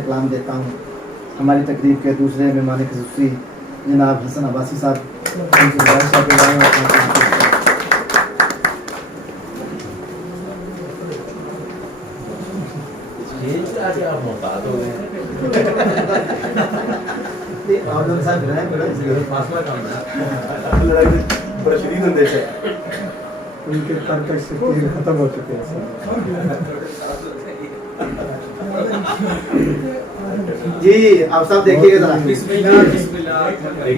अपने कलाम देता हूँ। हमारी तकरीब के दूसरे मेहमान ख़ुसूसी जनाब हसन अब्बासी साहब, उनसे गुजारिश है कि वो आएं और अपना कलाम पेश करें। आप लोग साथ रहें, फासला कम है, बड़ा शदीद अंदेशा है। उनके तर्क से खत्म हो चुके हैं। जी आप सब देखिएगा जरा।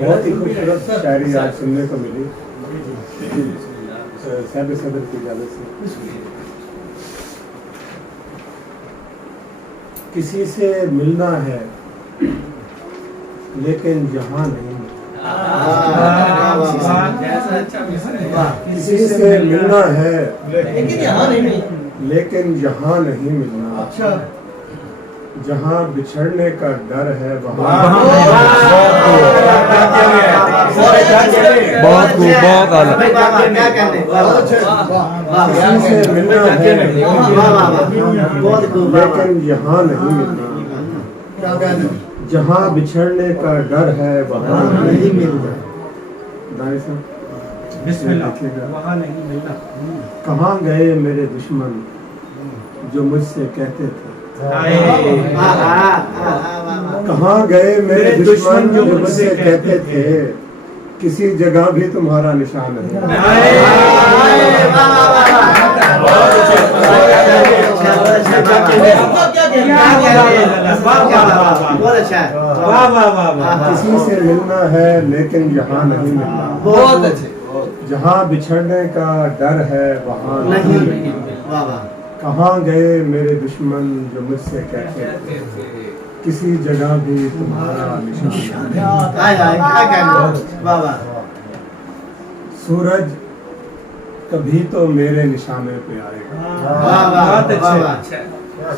बहुत ही खूबसूरत शायरी आज सुनने को मिली साहब सदर की इजाज़त से। किसी से मिलना है लेकिन जहाँ नहीं, किसी से मिलना है लेकिन यहाँ नहीं मिलना। अच्छा, जहाँ बिछड़ने का डर है वहाँ बहुत खूब, बहुत आला। किसी से मिलना है लेकिन यहाँ नहीं मिलना। जहाँ बिछड़ने का डर है वहाँ नहीं मिलना। वहाँ नहीं मिलना। कहाँ गए मेरे दुश्मन जो मुझसे कहते थे, कहाँ गए मेरे दुश्मन जो मुझसे कहते थे किसी जगह भी तुम्हारा निशान है। किसी से मिलना है लेकिन यहाँ नहीं मिलना। बहुत अच्छे। जहाँ बिछड़ने का डर है वहाँ नहीं मिलना। कहाँ गए मेरे दुश्मन जो मुझसे कहते थे किसी जगह भी तुम्हारा निशान। सूरज कभी तो मेरे निशाने पे आएगा।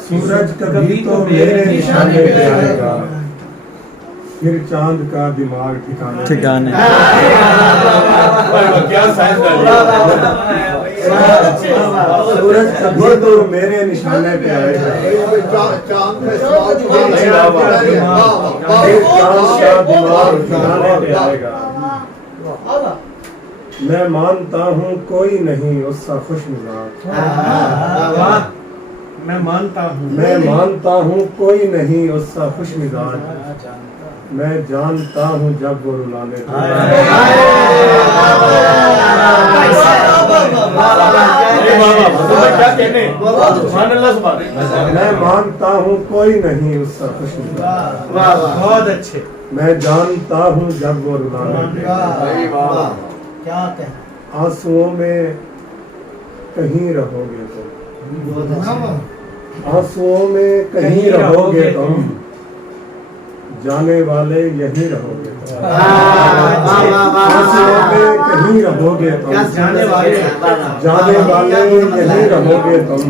सूरज कभी तो मेरे निशाने पे आएगा, फिर चांद का दिमाग ठिकाने। सूरज कभी तो मेरे निशाने पे आएगा, फिर चांद का दिमाग ठिकाने पे आएगा। मैं मानता हूँ कोई नहीं उसका खुश मिजाज। मैं मानता हूँ कोई नहीं उसका खुश मिजाज। मैं जानता हूँ जब वो रुलाने मैं मानता हूँ कोई नहीं उसका खुश मिजाज। बहुत अच्छे। मैं जानता हूँ जब वो रुलाने आंसुओं में कहीं रहोगे तुम, आंसुओं में कहीं रहोगे तुम, जाने वाले यहीं रहोगे तुम। आंसुओं में कहीं रहोगे तुम, जाने वाले यहीं रहोगे तुम।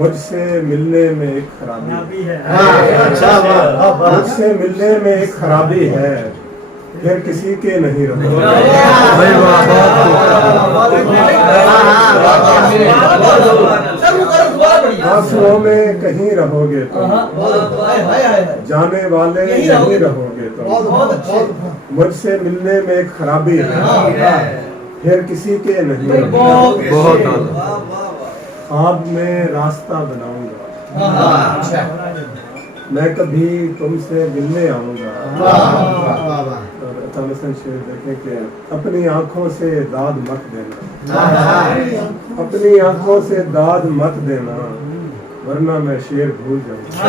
मुझसे मिलने में एक खराबी है, मुझसे मिलने में एक खराबी है, फिर किसी के नहीं रहोगे। आंसुओं में कहीं रहोगे तुम, जाने वाले यहीं रहोगे तुम। मुझसे मिलने में एक खराबी है, फिर किसी के नहीं रहोगे। ख्वाब में रास्ता बनाऊंगा, मैं कभी तुमसे मिलने आऊंगा। शेर देखें कि अपनी आंखों से दाद मत देना, अपनी आंखों से दाद मत देना, वरना मैं शेर भूल जाऊंगा।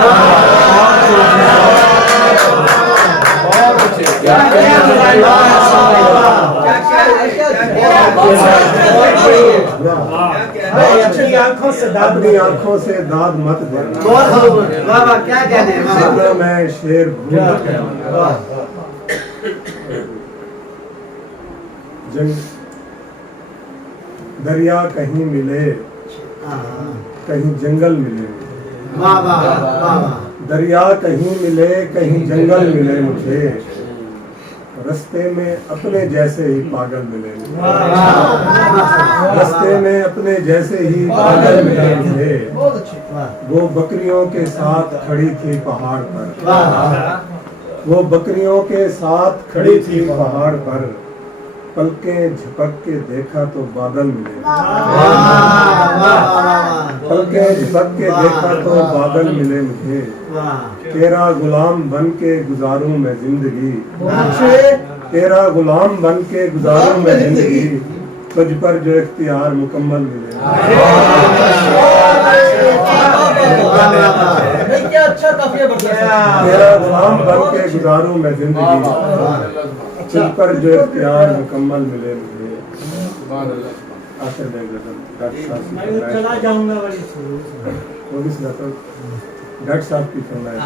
अपनी आंखों से दाद मत देना, वरना मैं शेर भूल जाऊंगा। दरिया कहीं मिले कहीं जंगल मिले, दरिया कहीं मिले कहीं जंगल मिले मुझे, رستے میں اپنے جیسے ہی پاگل ملیں گے، رستے میں اپنے جیسے ہی پاگل ملیں گے، وہ بکریوں کے ساتھ کھڑی تھی پہاڑ پر، وہ بکریوں کے ساتھ کھڑی تھی پہاڑ پر، پلکیں جھپک کے دیکھا تو بادل ملے، پلکیں جھپک کے دیکھا تو بادل ملے مجھے، تیرا غلام بن کے گزاروں میں زندگی، تیرا غلام بن کے گزاروں میں زندگی، تجھ پر جو اختیار مکمل ملے، تیرا غلام بن کے گزاروں میں زندگی، تجھ پر جو اختیار مکمل ملے مجھے۔ آخر میں چلا جاؤں گا ڈاکٹر صاحب کی فرمائش،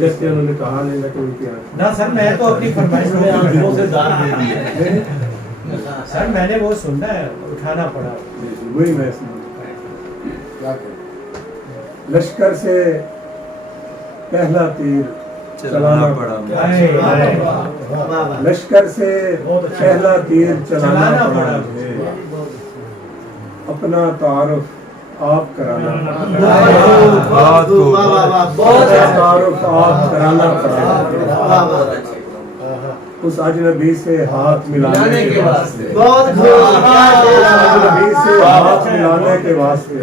جیسے انہوں نے کہا نہیں لیکن ان کی نہ سر میں تو اپنی فرمائش میں آپ دلوں سے دار دے دی ہے سر، میں نے وہ سننا ہے، اٹھانا پڑا، وہی میں لشکر سے پہلا تیر چلانا پڑا، لشکر سے پہلا تیر چلانا پڑا مجھے، اپنا تعارف آپ کرانا پڑا، تعارف آپ کرانا پڑا، اس اجنبی سے ہاتھ ملانے کے واسطے، اجنبی سے ہاتھ ملانے کے واسطے،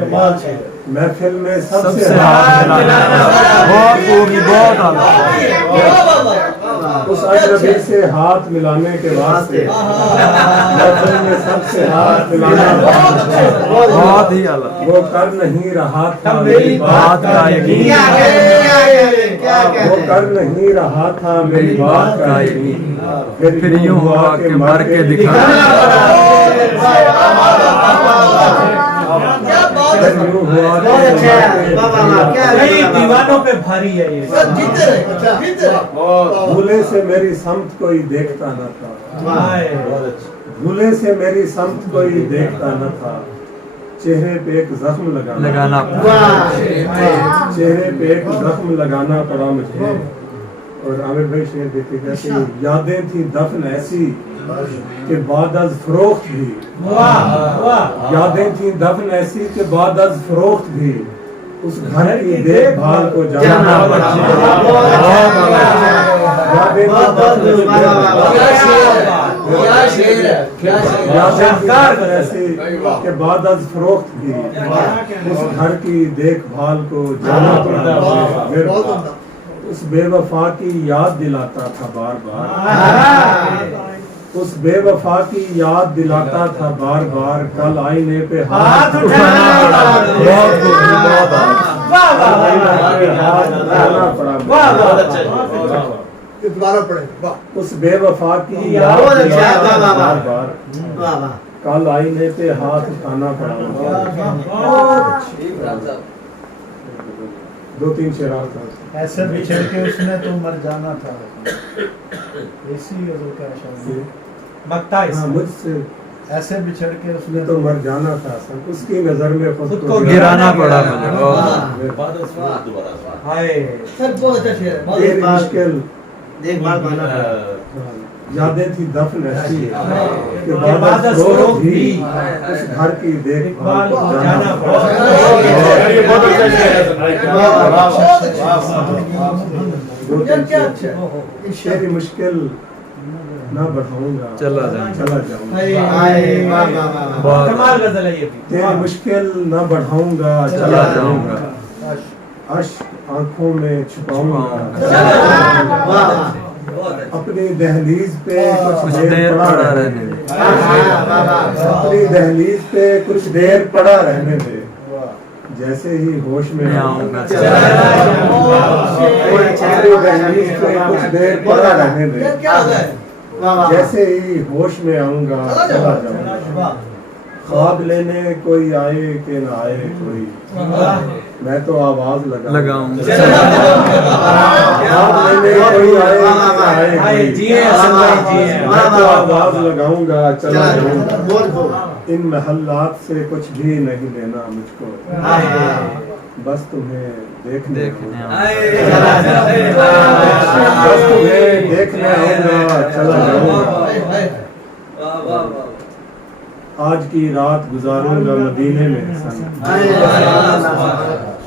محفل میں سب سے ہاتھ ملانا، اس اجنبی سے ہاتھ ملانے کے واسطے، محفل میں سب سے ہاتھ ملانا، بہت ہی اعلیٰ، وہ کر نہیں رہا تھا میری بات کا یقین، وہ کر نہیں رہا تھا میری بات کا یقین، پھر یوں ہوا کہ مر کے دکھانا، دیوانوں پہ بھاری ہے یہ، بھولے سے میری سمت کوئی دیکھتا نہ تھا، بھولے سے میری سمت کوئی دیکھتا نہ تھا، چہرے پہ ایک زخم لگانا پڑا، چہرے پہ ایک زخم لگانا پڑا مجھے، اور عامر بھائی شعر دیتے کہتے ہیں یادیں تھی دفن ایسی کہ بعد از فروخت بھی، یادیں تھی دفن ایسی کہ بعد از فروخت بھی، اس گھر کی دیکھ بھال کو جانا پڑا، یادیں تھی دفن ایسی کہ بعد از فروخت بھی، اس گھر کی دیکھ بھال کو جانا پڑا، اس بے وفا کی یاد دلاتا تھا بار بار، اس بے وفا کی یاد دلاتا تھا بار بار، کل آئینے پہ ہاتھ اٹھانا پڑا، اس بے وفا کی یاد دلاتا تھا بار بار، کل آئینے پہ ہاتھ اٹھانا پڑا۔ دو تین شعرات ایسے بچھڑ کے اس نے تو مر جانا تھا، اسی حضور کا شعر مقطع مجھ سے ایسے بچھڑ کے اس نے تو مر جانا تھا، اس کی نظر میں خود کو گرانا پڑا تیری مشکل یادیں تھی دفن ایسی کہ بعد از فروخت بھی، اس گھر کی دیکھ بھال کو جانا پڑا۔ تیری مشکل نہ بڑھاؤں گا چلا جاؤں گا، تیری مشکل نہ بڑھاؤں گا چلا جاؤں گا، اشک آنکھوں میں چھپاؤں گا، اپنی دہلیز پہ کچھ دیر پڑا رہنے دے، اپنی دہلیز پہ کچھ دیر پڑا رہنے دے، جیسے ہی ہوش میں آؤں گا اپنی دہلیز پہ کچھ دیر پڑا رہنے دے، جیسے ہی ہوش میں آؤں گا چلا جاؤں گا، خواب لینے کوئی آئے کہ نہ آئے کوئی، میں تو آواز لگاؤں گا، خواب لینے کوئی آئے کہ نہ آئے کوئی، میں تو آواز لگاؤں گا چلا جاؤں گا، ان محلات سے کچھ بھی نہیں لینا مجھ کو، बस तुम्हें देखने देखने आऊंगा। बस तुम्हें देखने आऊंगा, चला जाऊंगा। आज की रात गुजारूंगा मदीने में सन,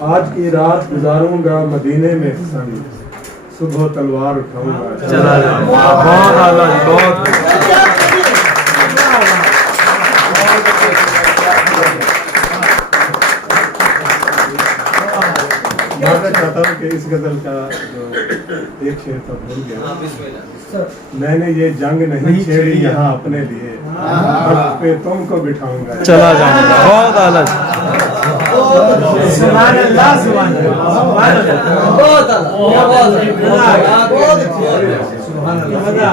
आज की रात गुजारूंगा मदीने में सन, सुबह तलवार उठाऊंगा, चला जाऊंगा। बहुत आला जी, बहुत मैं चाहता हूँ कि इस गजल का जो एक शेर तो भूल गया। मैंने ये जंग नहीं छेड़ी यहाँ अपने लिए, तख्त पे तुमको बिठाऊंगा, चला जाऊंगा। बहुत आला जी। सुभान अल्लाह, सुभान अल्लाह, सुभान अल्लाह। बहुत अच्छा, बहुत अच्छा, बहुत अच्छा। सुभान अल्लाह।